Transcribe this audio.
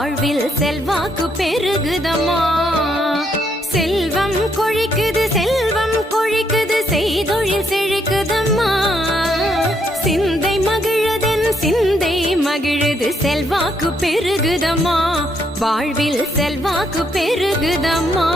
வாழ்வில் செல்வாக்கு பெருகுதம்மா, செல்வம் கொழிக்குது, செல்வம் கொழிக்குது, செய்தொழில் செழிக்குதம்மா. சிந்தை மகிழதென் சிந்தை மகிழுது, செல்வாக்கு பெருகுதம்மா, வாழ்வில் செல்வாக்கு பெருகுதம்மா.